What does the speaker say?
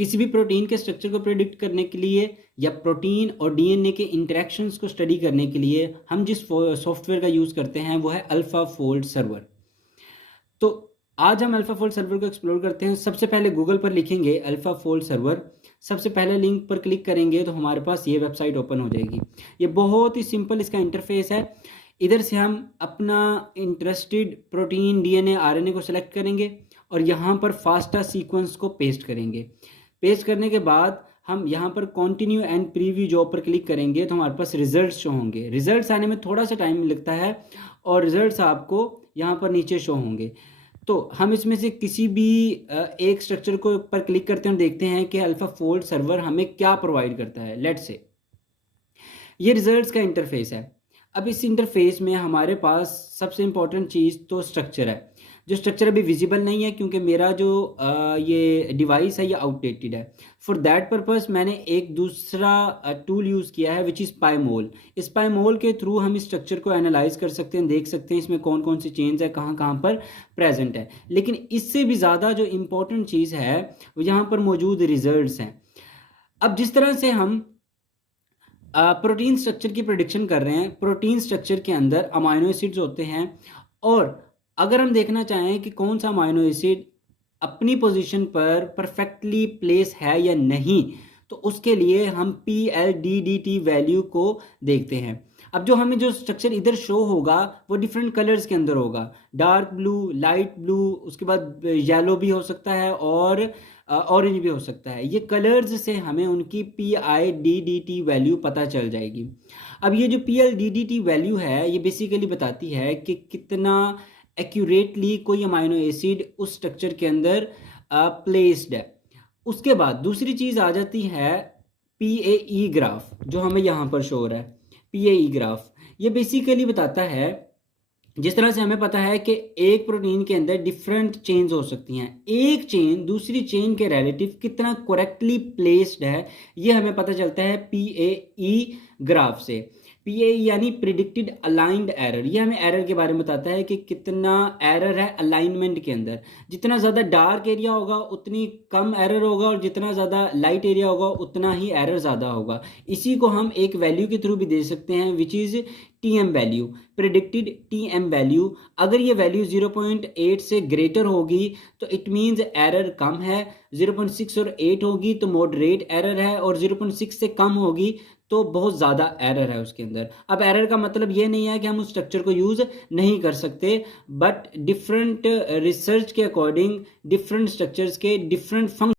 किसी भी प्रोटीन के स्ट्रक्चर को प्रिडिक्ट करने के लिए या प्रोटीन और डीएनए के इंटरेक्शंस को स्टडी करने के लिए हम जिस सॉफ्टवेयर का यूज़ करते हैं वो है अल्फ़ाफोल्ड सर्वर। तो आज हम अल्फ़ाफोल्ड सर्वर को एक्सप्लोर करते हैं। सबसे पहले गूगल पर लिखेंगे अल्फ़ाफोल्ड सर्वर, सबसे पहले लिंक पर क्लिक करेंगे तो हमारे पास ये वेबसाइट ओपन हो जाएगी। ये बहुत ही सिंपल इसका इंटरफेस है। इधर से हम अपना इंटरेस्टेड प्रोटीन, डीएनए, आरएनए को सिलेक्ट करेंगे और यहाँ पर फास्टा सीक्वेंस को पेस्ट करेंगे। पेस्ट करने के बाद हम यहाँ पर कंटिन्यू एंड प्रीव्यू जॉब पर क्लिक करेंगे तो हमारे पास रिजल्ट्स शो होंगे। रिजल्ट्स आने में थोड़ा सा टाइम लगता है और रिजल्ट्स आपको यहाँ पर नीचे शो होंगे। तो हम इसमें से किसी भी एक स्ट्रक्चर को पर क्लिक करते हैं और देखते हैं कि अल्फ़ाफोल्ड सर्वर हमें क्या प्रोवाइड करता है। लेट्स से ये रिजल्ट्स का इंटरफेस है। अब इस इंटरफेस में हमारे पास सबसे इंपॉर्टेंट चीज़ तो स्ट्रक्चर है, जो स्ट्रक्चर अभी विजिबल नहीं है क्योंकि मेरा जो ये डिवाइस है ये आउटडेटेड है। फॉर दैट पर्पस मैंने एक दूसरा टूल यूज़ किया है विच इज़ पाईमोल। इस पाईमोल के थ्रू हम इस स्ट्रक्चर को एनालाइज कर सकते हैं, देख सकते हैं इसमें कौन कौन सी चेंज है, कहाँ कहाँ पर प्रेजेंट है। लेकिन इससे भी ज़्यादा जो इम्पोर्टेंट चीज़ है वो यहाँ पर मौजूद रिजल्ट्स हैं। अब जिस तरह से हम प्रोटीन स्ट्रक्चर की प्रेडिक्शन कर रहे हैं, प्रोटीन स्ट्रक्चर के अंदर अमाइनो एसिड्स होते हैं और अगर हम देखना चाहें कि कौन सा अमाइनो एसिड अपनी पोजीशन पर परफेक्टली प्लेस है या नहीं, तो उसके लिए हम PLDDT वैल्यू को देखते हैं। अब जो हमें जो स्ट्रक्चर इधर शो होगा वो डिफरेंट कलर्स के अंदर होगा, डार्क ब्लू, लाइट ब्लू, उसके बाद येलो भी हो सकता है और ऑरेंज भी हो सकता है। ये कलर्स से हमें उनकी PIDDT वैल्यू पता चल जाएगी। अब ये जो PLDDT वैल्यू है ये बेसिकली बताती है कि कितना एक्यूरेटली कोई अमाइनो एसिड उस स्ट्रक्चर के अंदर प्लेस्ड है। उसके बाद दूसरी चीज़ आ जाती है PAE ग्राफ, जो हमें यहाँ पर शो हो रहा है। PAE ग्राफ ये बेसिकली बताता है, जिस तरह से हमें पता है कि एक प्रोटीन के अंदर डिफरेंट चेन्स हो सकती हैं, एक चेन दूसरी चेन के रिलेटिव कितना करेक्टली प्लेस्ड है ये हमें पता चलता है PAE ग्राफ से। PAE यानी प्रिडिक्टेड अलाइंड एरर, ये हमें एरर के बारे में बताता है कि कितना एरर है अलाइनमेंट के अंदर। जितना ज़्यादा डार्क एरिया होगा उतनी कम एरर होगा और जितना ज़्यादा लाइट एरिया होगा उतना ही एरर ज़्यादा होगा। इसी को हम एक वैल्यू के थ्रू भी दे सकते हैं which is TM value, predicted TM value. अगर ये वैल्यू 0.8 से ग्रेटर होगी तो इट मीन्स एरर कम है, 0.6 और 8 होगी तो मॉडरेट एरर है और 0.6 से कम होगी तो बहुत ज़्यादा एरर है उसके अंदर। अब एरर का मतलब ये नहीं है कि हम उस स्ट्रक्चर को यूज़ नहीं कर सकते, बट डिफरेंट रिसर्च के अकॉर्डिंग डिफरेंट स्ट्रक्चर्स के डिफरेंट फंक्शन